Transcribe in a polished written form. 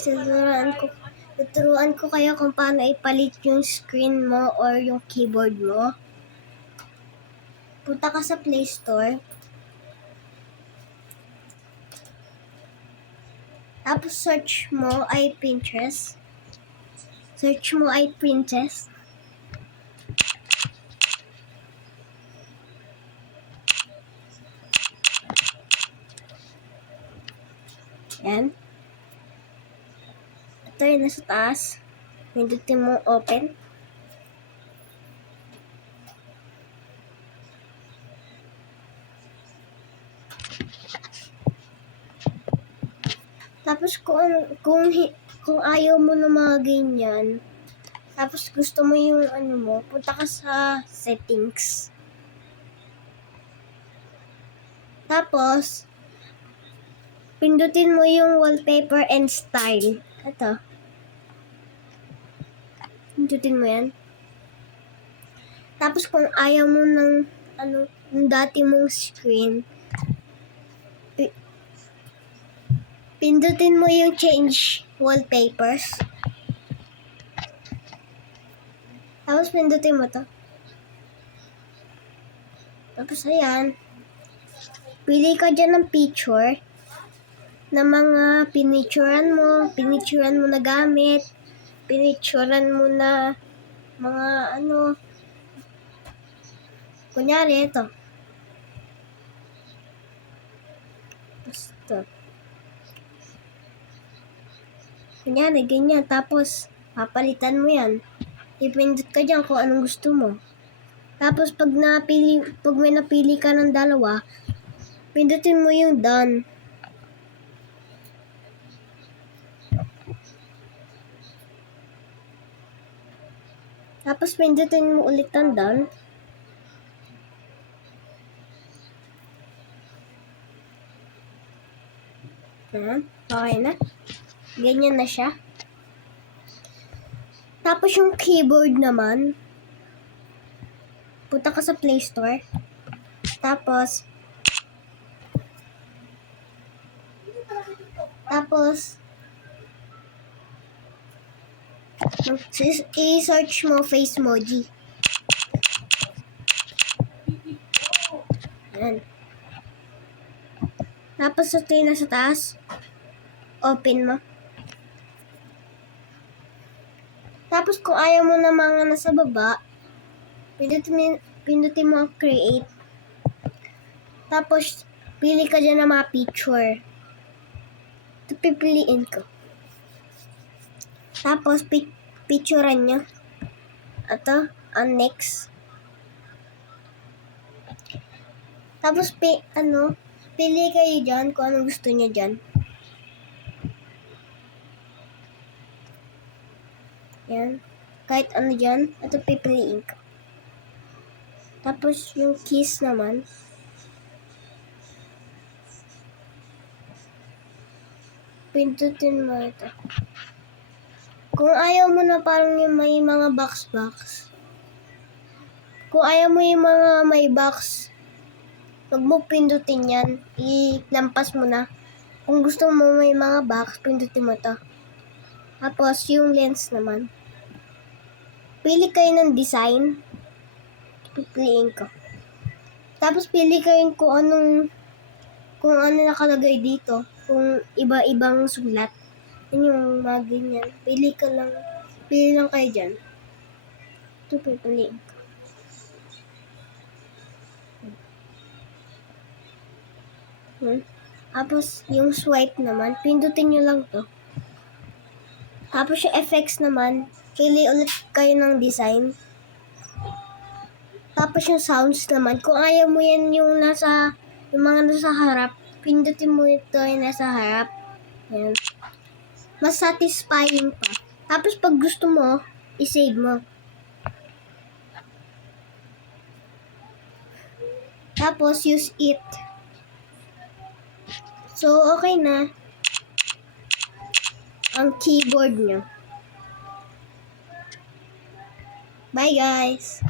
Tuturuan ko kayo kung paano ipalit yung screen mo or yung keyboard mo. Punta ka sa Play Store. Tapos search mo ay Pinterest. Search mo ay Pinterest. Yan. Ito yung nasa taas. Pindutin mo open. Tapos kung ayaw mo na mga ganyan, tapos gusto mo yung punta ka sa settings. Tapos, pindutin mo yung wallpaper and style. Ito. Pindutin mo yan. Tapos kung ayaw mo ng yung dati mong screen, pindutin mo yung change wallpapers. Tapos pindutin mo to. Tapos ayan. Pili ka dyan ng picture na mga pinicturan mo na gamit, pinicturan mo na mga kunyari ito. Basta. Kunyari, ganyan. Tapos, papalitan mo yan. Ipindot ka dyan kung anong gusto mo. Tapos, pag may napili ka ng dalawa, pindutin mo yung done. Tapos, pindutin mo ulit ang done. Okay na. Ganyan na siya. Tapos yung keyboard naman, punta ka sa Play Store. Tapos, i-search mo Facemoji. Ayan. Tapos ito yung nasa taas. Open mo. Tapos kung ayaw mo na mga nasa baba, pindutin mo ang create. Tapos, pili ka dyan ng mga picture. Ito pipiliin ko. Tapos, picturean nyo. Ito, ang next. Tapos, pili kayo dyan kung anong gusto nyo dyan. Yan. Kahit ano dyan, ito pipiliin ko. Tapos, yung keys naman. Pindutin mo ito. Kung ayaw mo na parang yung may mga box. Kung ayaw mo yung mga may box, wag mo pindutin yan. Ilampas mo na. Kung gusto mo may mga box, pindutin mo to. Tapos, yung lens naman. Pili kayo ng design. Pipiliin ko. Tapos, pili kayo kung ano nakalagay dito. Kung iba-ibang sulat. Yan yung mga ganyan. Pili lang kayo dyan. Ito pipiliin ko. Tapos, yung swipe naman, pindutin nyo lang to. Tapos, yung effects naman, pili ulit kayo ng design. Tapos, yung sounds naman, kung ayaw mo yan yung mga nasa harap, pindutin mo ito yung nasa harap. Yan. Mas satisfying pa. Tapos, pag gusto mo, i-save mo. Tapos, use it. So, okay na ang keyboard nyo. Bye, guys!